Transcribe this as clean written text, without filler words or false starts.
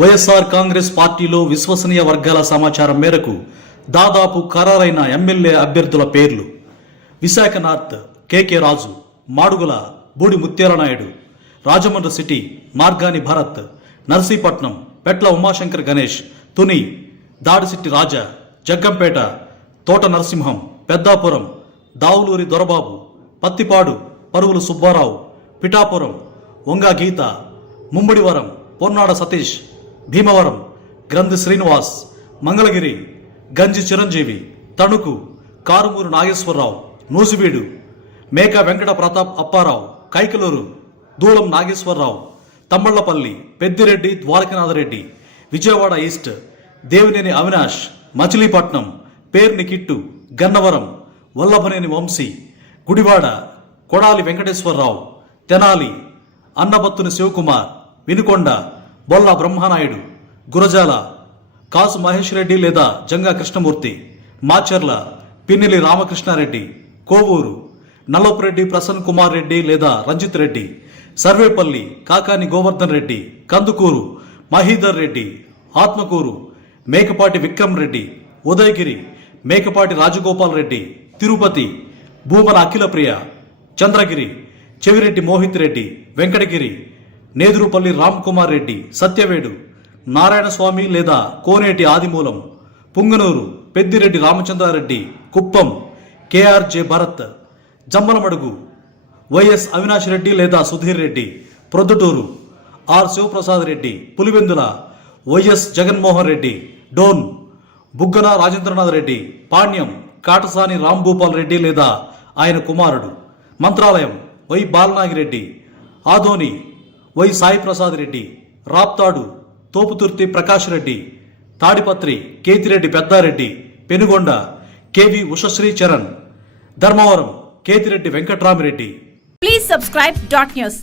వైఎస్ఆర్ కాంగ్రెస్ పార్టీలో విశ్వసనీయ వర్గాల సమాచారం మేరకు దాదాపు ఖరారైన ఎమ్మెల్యే అభ్యర్థుల పేర్లు: విశాఖ నార్త్ కేకే రాజు, మాడుగుల బూడి ముత్యాలనాయుడు, రాజమండ్రి సిటీ మార్గాని భరత్, నర్సీపట్నం పెట్ల ఉమాశంకర్ గణేష్, తుని దాడిసిట్టి రాజా, జగ్గంపేట తోట నరసింహం, పెద్దాపురం దావులూరి దొరబాబు, పత్తిపాడు పరువులు సుబ్బారావు, పిఠాపురం వంగా గీత, ముమ్మడివరం పొన్నాడ సతీష్, భీమవరం గ్రంథి శ్రీనివాస్, మంగళగిరి గంజి చిరంజీవి, తణుకు కారుమూరు నాగేశ్వరరావు, నూజివీడు మేక వెంకట ప్రతాప్ అప్పారావు, కైకలూరు దూలం నాగేశ్వరరావు, తమ్మళ్లపల్లి పెద్దిరెడ్డి ద్వారకనాథరెడ్డి, విజయవాడ ఈస్ట్ దేవినేని అవినాష్, మచిలీపట్నం పేర్ని కిట్టు, గన్నవరం వల్లభనేని వంశీ, గుడివాడ కొడాలి వెంకటేశ్వరరావు, తెనాలి అన్నబత్తుని శివకుమార్, వినుకొండ బొల్ల బ్రహ్మనాయుడు, గురజాల కాసు మహేష్ రెడ్డి లేదా జంగా కృష్ణమూర్తి, మాచర్ల పిన్నెలి రామకృష్ణారెడ్డి, కోవూరు నల్లపురెడ్డి ప్రసన్న కుమార్ రెడ్డి లేదా రంజిత్ రెడ్డి, సర్వేపల్లి కాకాని గోవర్ధన్ రెడ్డి, కందుకూరు మహీధర్ రెడ్డి, ఆత్మకూరు మేకపాటి విక్రమ్ రెడ్డి, ఉదయగిరి మేకపాటి రాజగోపాల్ రెడ్డి, తిరుపతి భూమన అఖిలప్రియ, చంద్రగిరి చెవిరెడ్డి మోహిత్ రెడ్డి, వెంకటగిరి నేదురుపల్లి రామ్ కుమార్ రెడ్డి, సత్యవేడు నారాయణస్వామి లేదా కోనేటి ఆదిమూలం, పుంగనూరు పెద్దిరెడ్డి రామచంద్రారెడ్డి, కుప్పం కేఆర్జే భరత్, జమ్మలమడుగు వైఎస్ అవినాష్ రెడ్డి లేదా సుధీర్ రెడ్డి, ప్రొద్దుటూరు ఆర్ శివప్రసాద్ రెడ్డి, పులివెందుల వైఎస్ జగన్మోహన్ రెడ్డి, డోన్ బుగ్గన రాజేంద్రనాథ్ రెడ్డి, పాణ్యం కాటసాని రాంభూపాల్ రెడ్డి లేదా ఆయన కుమారుడు, Mantralayam Y Balanagi Reddy, Adoni Y Sai Prasad Reddy, Raptadu Thopudurthi Prakash Reddy, Tadipatri Kethireddy Peddareddy, Penukonda KV Ushasri Charan, Dharmavaram Kethireddy Venkatrami Reddy. Please subscribe .news.